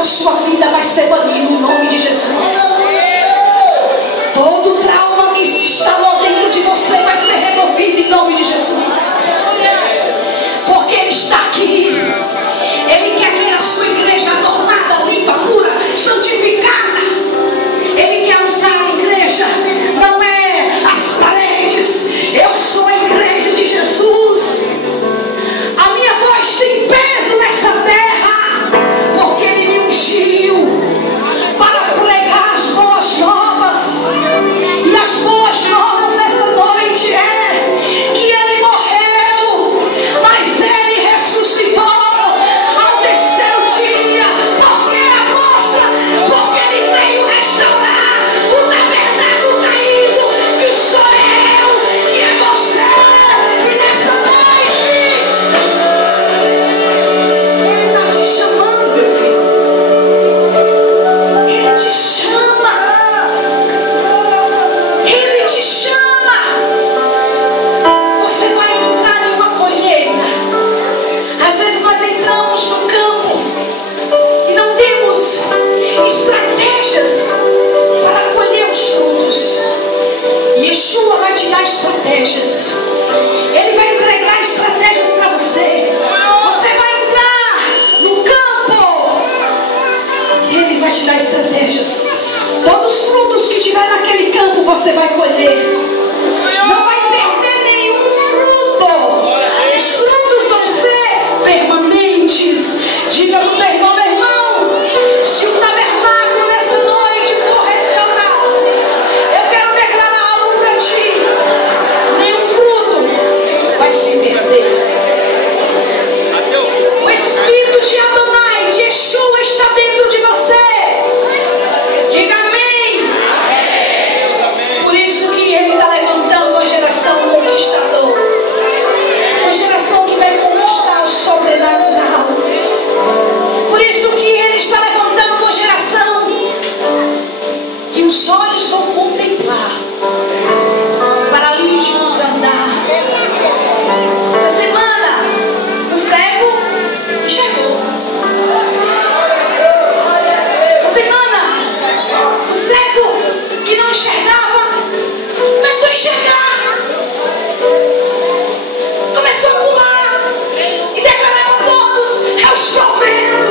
na sua vida vai ser banido em nome de Jesus. Todo trauma que se instalou dentro de você vai ser removido em nome de Jesus. Porque Ele está aqui. Ele quer ver a sua igreja adornada, limpa, pura, santificada. Ele quer usar a igreja, não é as paredes. Eu sou a igreja de Jesus. A minha voz tem peso nessa terra, porque Ele me ungiu para pregar as boas novas. E as boas novas nessa noite é que Ele morreu, mas Ele ressuscitou ao terceiro dia. Porque a mostra, porque Ele veio restaurar o tabernáculo caído, que sou eu, que é você. E nessa noite Ele está te chamando, meu filho. Ele te chama. Ele te chama. Você vai entrar em uma colheita. Às vezes nós entramos no campo e não temos estratégias para colher os frutos. Yeshua vai te dar estratégias. Ele vai entregar estratégias para você. Você vai entrar no campo e Ele vai te dar estratégias. Todos os frutos que tiver naquele campo você vai colher. Não vai perder nenhum fruto. Os frutos vão ser permanentes. Diga para o teu irmão, meu irmão, se o tabernáculo nessa noite for restaurado, eu quero declarar algo para ti. Nenhum fruto vai se perder. O Espírito de Adonai, de Yeshua, está dentro de você. Diga amém. Por isso que Ele está levantando uma geração conquistadora. Uma geração que vai conquistar o sobrenatural. Por isso que Ele está levantando uma geração que os olhos vão contemplar, paralíticos andar. Essa semana o cego enxergou. Essa semana o cego que não enxergava começou a enxergar. Começou a pular e declarava a todos: eu estou vendo.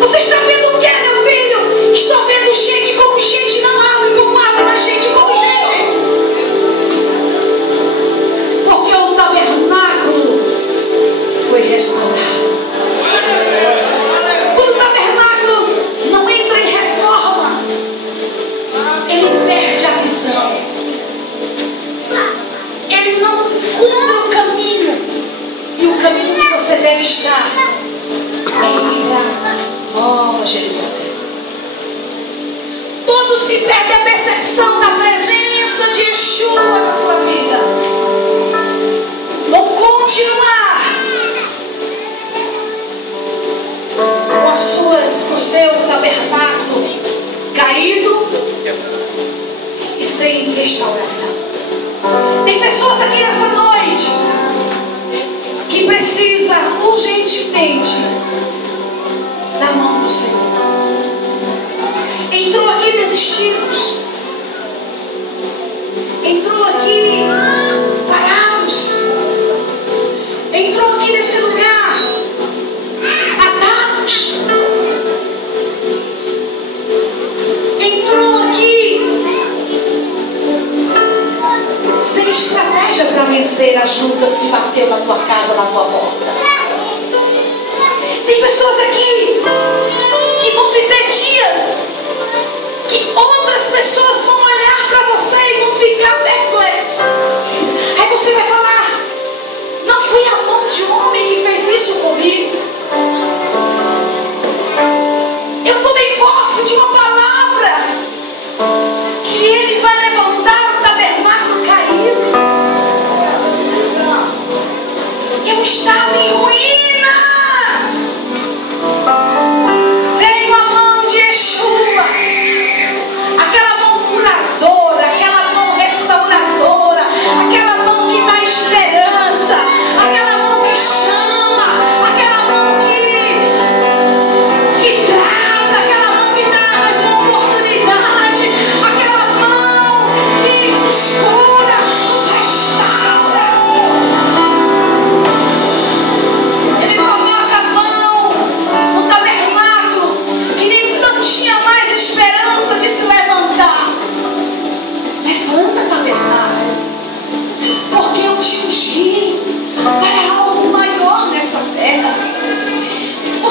Você está vendo o que, meu filho? Estou vendo gente como gente, não árvore como árvore, mas gente como gente. Porque o tabernáculo foi restaurado. Quando o tabernáculo não entra em reforma, ele perde a visão. Ele não encontra o caminho. E o caminho que você deve estar é ir a Nova Jerusalém. Todos que perdem a percepção da presença de Yeshua na sua vida vão continuar com o seu tabernáculo caído e sem restauração. Tem pessoas aqui nessa noite que precisa urgentemente da mão do Senhor. Entrou aqui desistidos. Entrou aqui parados. Entrou aqui nesse lugar atados. Entrou aqui sem estratégia para vencer as lutas que bateu na tua casa, na tua porta. Tem pessoas aqui que vão viver dias que outras pessoas vão olhar para você e vão ficar perplexos. Aí você vai falar: não foi a mão de um homem que fez isso comigo. Eu tomei posse de uma palavra que Ele vai levantar o tabernáculo caído. Eu estava em ruínas. Veio a mão de Yeshua, aquela mão curadora, aquela mão restauradora, aquela mão que dá esperança, aquela mão que chama, aquela mão que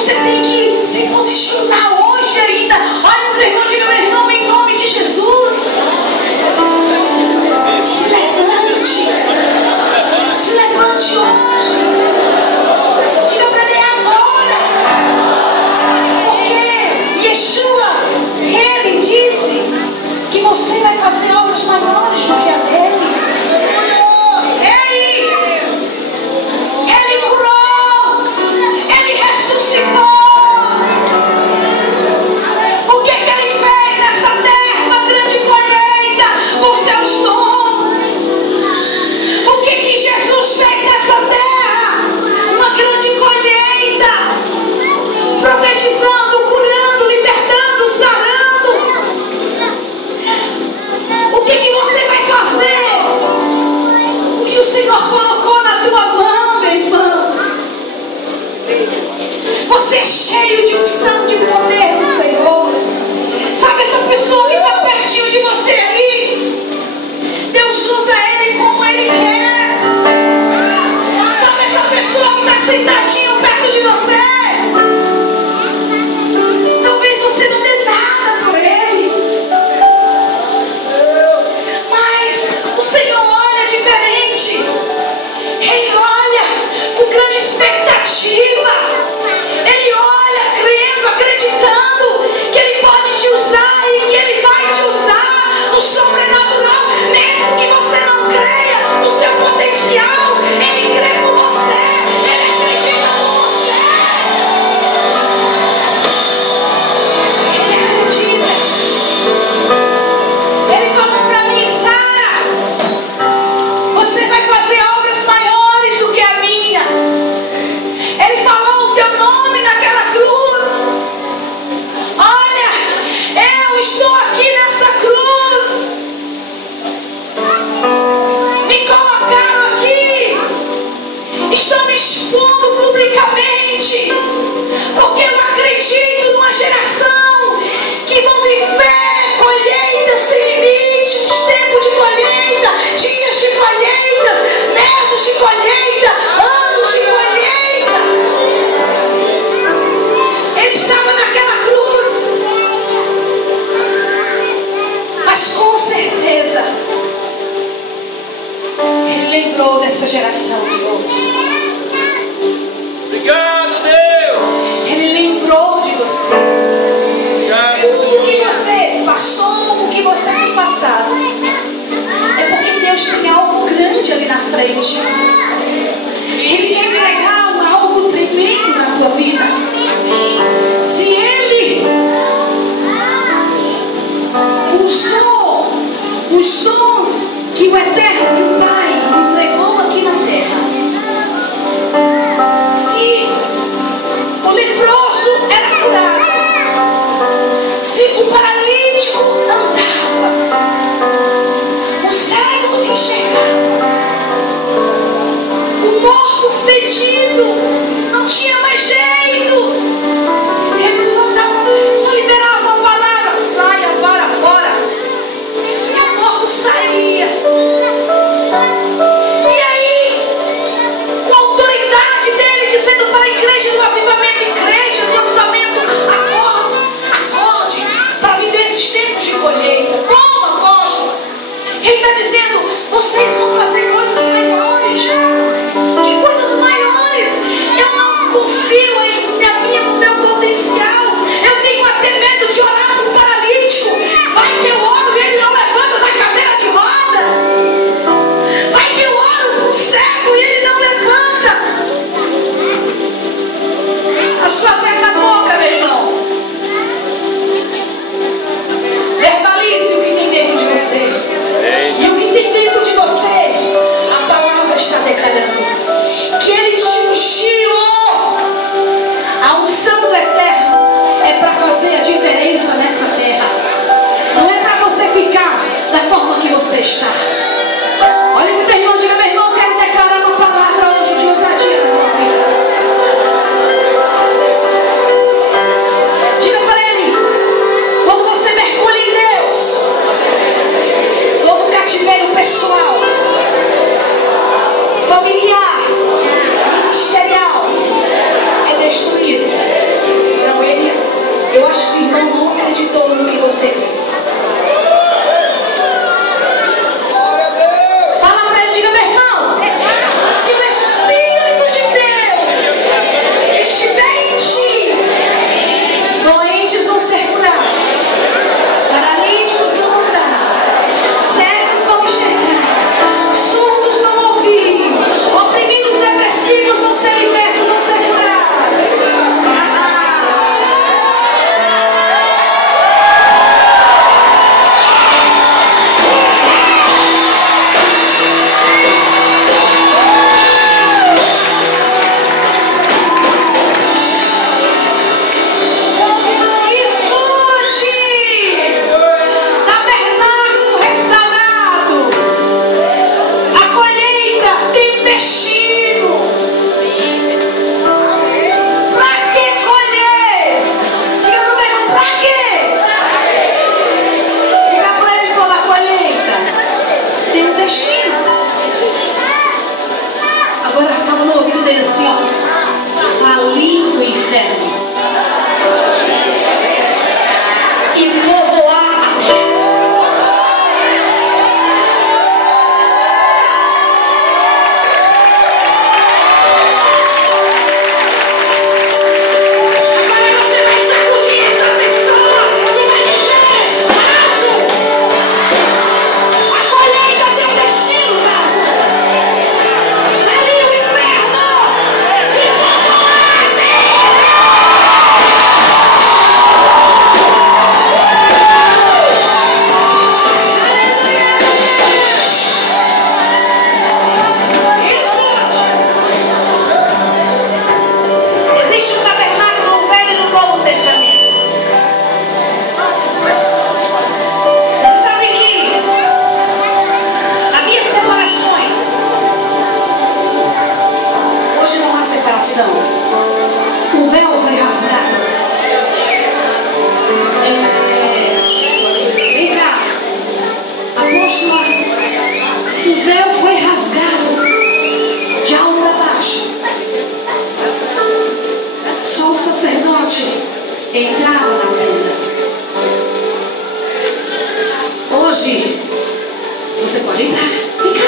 Você tem que se posicionar hoje ainda. Olha para o irmão, diga: meu irmão, em nome de Jesus, se levante. Se levante hoje. Diga para ele: agora. Porque Yeshua, ele disse que você vai fazer obras maiores do que a dele. Ele curou. Ele ressuscitou. O que ele fez nessa terra? Uma grande colheita com seus dons. O que Jesus fez nessa terra? Uma grande colheita. Profetizando, curando, libertando, sarando. O que você vai fazer? O que o Senhor colocou na tua mão, meu irmão? Você é cheio de unção, de poder do Senhor. Sabe essa pessoa que está pertinho de você aí? Deus usa ele como ele quer. Sabe essa pessoa que está sentadinho perto de você? Talvez você não dê nada por ele, mas o Senhor olha diferente. Ele olha com grande expectativa. Ele olha crendo, acreditando que ele pode te usar e que ele vai te usar no sobrenatural, mesmo que você não creia no seu potencial. Ele crê por você, ele acredita por você. Ele acredita. Ele falou para mim: Sara, você vai fazer obras maiores do que a minha. Ele falou o teu nome naquela cruz. Olha, eu estou aqui nessa cruz. Me colocaram aqui. Estão me expondo publicamente. Porque eu acredito numa geração que vão viver colheitas sem limite. Um tempo de colheita, dias de colheitas, meses de colheita, anos de colheita. Ele estava naquela cruz, mas com certeza ele lembrou dessa geração de hoje. Obrigado, Deus. Ele lembrou de você. Obrigado, Tudo que Senhor. você passou, o que você tem passado, é porque Deus tem algo grande ali na frente. Ele quer entregar algo tremendo na tua vida. Se Ele usou os dons que o Eterno, que o Pai entregou aqui na terra, se o leproso era curado, se o paralítico andava, o cego enxergava, o morto fedido não tinha mais jeito, ele só liberava uma palavra: saia para fora, e o morto saía. E aí, com a autoridade dele, dizendo para a igreja do avivamento: igreja do avivamento, acorde para viver esses tempos de colheita. Como, apóstolo? Ele está dizendo: vocês vão fazer coisas maiores. Que coisas maiores? Eu não confio em assim, ó, falir o inferno e povoar a terra. O véu foi rasgado. Vem cá, apóstola. O véu foi rasgado de alto a baixo. Só o sacerdote entrava na tenda. Hoje você pode entrar. Vem cá.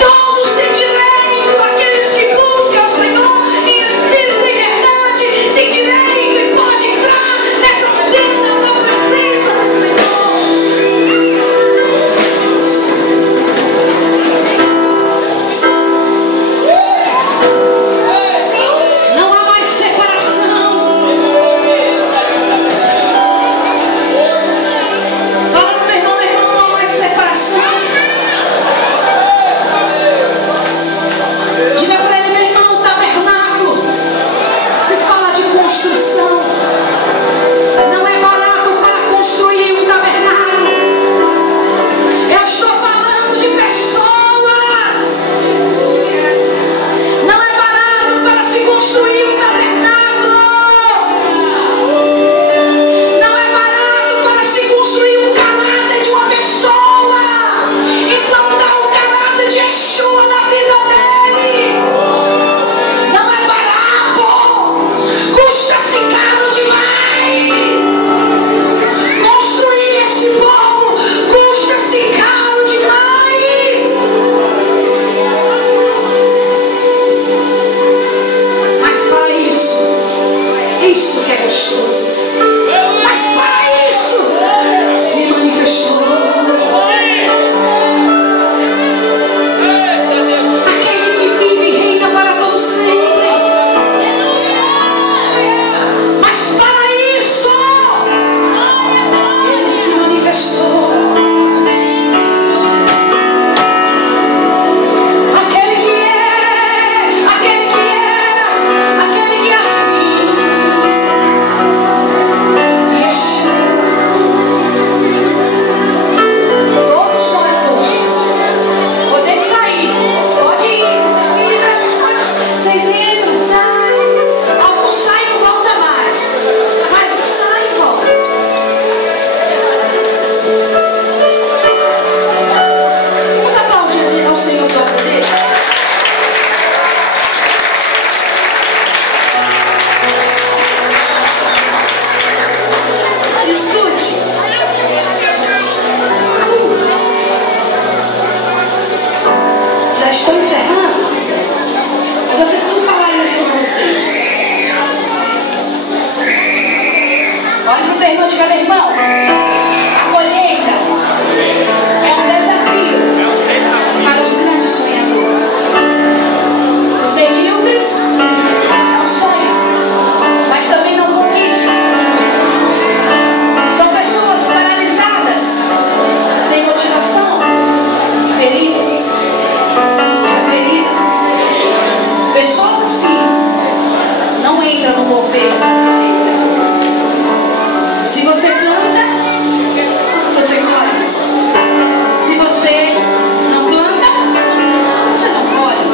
Todos têm direito, aqueles que buscam o Senhor em espírito e verdade. isso que é gostoso. Mas para isso se manifestou aquele que vive e reina para todo sempre. Mas para isso ele se manifestou. Aquele que é, aquele que era, aquele que há de vir. Yeshua. Todos nós hoje podem sair, pode ir, vocês entram, saem. Alguns saem e não voltam mais, mas uns saem e voltam. Vamos aplaudir ao Senhor glória a Deus. Escute. Já estou encerrando, mas eu preciso falar isso com vocês. Olha para o teu irmão e diga: meu irmão, a colheita é um desafio para os grandes sonhadores. Os medíocres não sonham, mas também não conquistam. São pessoas paralisadas, sem motivação, feridas. Pessoas assim não entram no governo da colheita. Se você planta, você colhe. Se você não planta, você não colhe.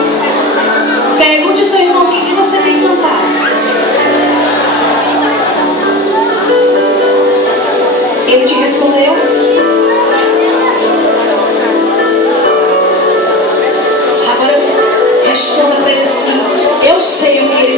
Pergunte ao seu irmão: o que você tem plantado? Ele te respondeu? Agora responda para ele assim: eu sei o que ele